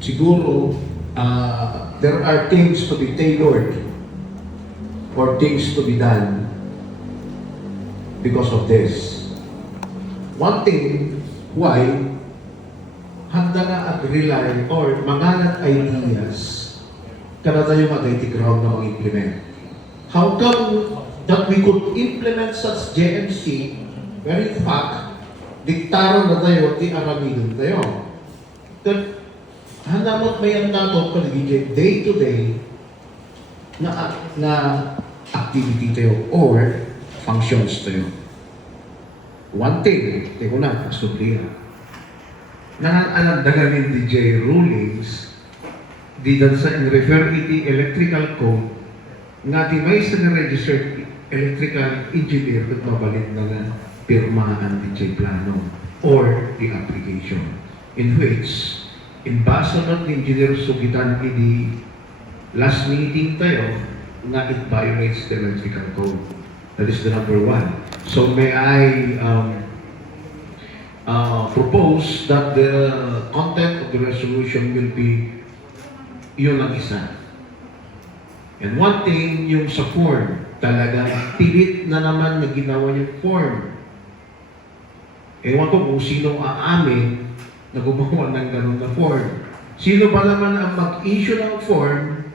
siguro, there are things to be tailored or things to be done because of this. One thing, why, handa na at rely or mangalat ideas kada tayo mag-IT ground na mag-implement. How come that we could implement such JMC where in fact, diktaron na tayo at i-aramidon tayo. That, handa mo't may ang nato paligid day to day na activity tayo or functions tayo. One thing, tayo na, asublihan. Nangangalandagan ng DJ rulings di dan sa refer iti electrical code nga di may sa registered electrical engineer at mabalit na nga pirmahan DJ plano or the application in which in base ng engineer sugitan iti last meeting tayo nga it violates the electrical code. That is the number one. So may I propose that the content of the resolution will be yun ang isa. And one thing, yung sa form, talagang pilit na naman na ginawa yung form. Ewan ko kung sino aamin na gumawa ng ganun na form. Sino ba naman ang mag-issue ng form,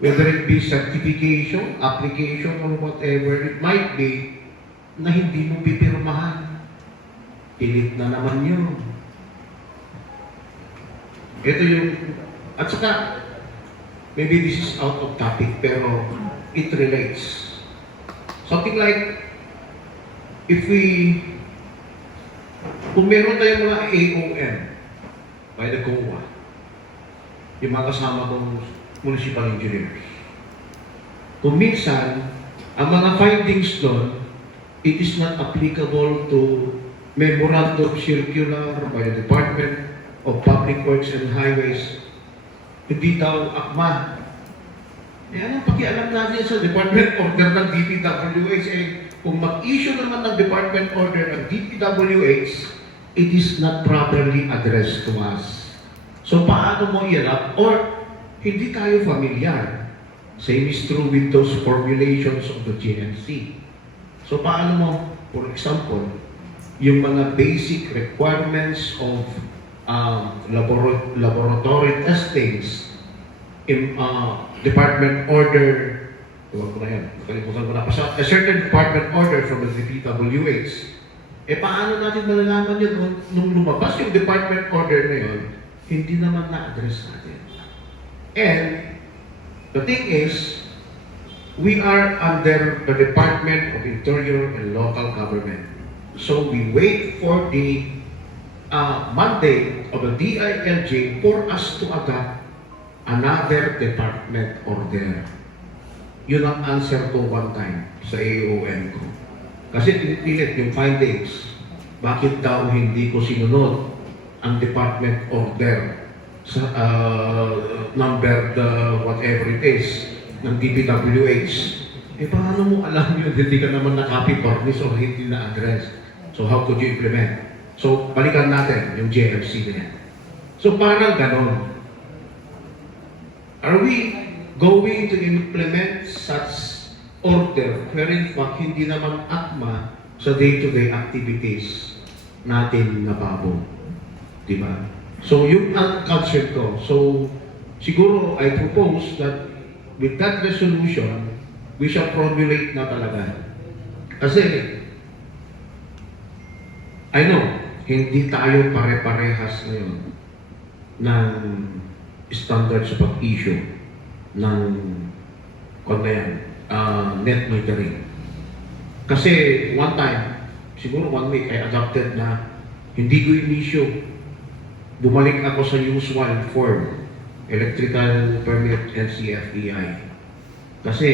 whether it be certification, application, or whatever it might be, na hindi mo pipirmahan. Pilit na naman yun. Ito yung, at saka, maybe this is out of topic, pero it relates. Something like, if we, kung meron tayong mga AOM by the COA, yung mga kasama kong municipal engineers, kung minsan, ang mga findings doon, it is not applicable to Memorandum Circular by the Department of Public Works and Highways. Hindi daw akma. Eh, anong pakialam natin sa Department Order ng DPWH? Eh, kung mag-issue naman ng Department Order ng DPWH, it is not properly addressed to us. So, paano mo i-adapt? Or, hindi tayo familiar. Same is true with those formulations of the GNC. So, paano mo, for example, yung mga basic requirements of laboratory testings in Department Order, nakalimutan ko na, a certain Department Order from the DPWH, eh paano natin malalaman yun nung lumabas yung Department Order na yun, hindi naman na-address natin. And the thing is, we are under the Department of Interior and Local Government. So we wait for the mandate of the DILG for us to adopt another department order. Yun ang answer ko one time sa AOM ko. Kasi pinipilit yung findings. Bakit daw hindi ko sinunod ang department order sa number whatever it is ng DPWH? Eh paano mo alam yun? Hindi ka naman na-copy furnish or hindi na-address. So how could you implement? So balikan natin yung JMC na yan. So parang ganon. Are we going to implement such order wherein fact hindi naman akma sa day-to-day activities natin na babo? Diba? So yung ang concept ko. So siguro I propose that with that resolution, we shall formulate na talaga. Kasi I know, hindi tayo pare-parehas ngayon ng standard sa pag-issue ng net metering. Kasi one time, siguro 1 week, I adopted na hindi ko in-issue. Bumalik ako sa usual form, electrical permit NCFEI. Kasi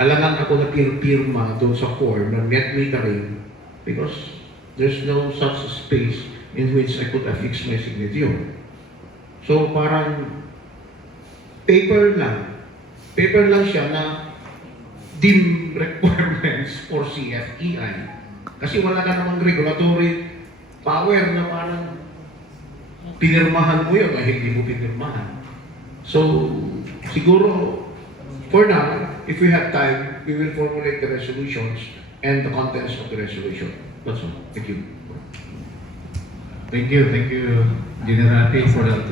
alangan ako na pirma doon sa form ng net metering because there's no such space in which I could affix my signature. So parang paper lang. Paper lang siya na dim requirements for CFEI. Kasi wala ka namang regulatory power na parang pinirmahan mo yun o hindi mo pinirmahan. So, siguro, for now, if we have time, we will formulate the resolutions and the contents of the resolution. That's all. Thank you. Thank you, General Rafi, for that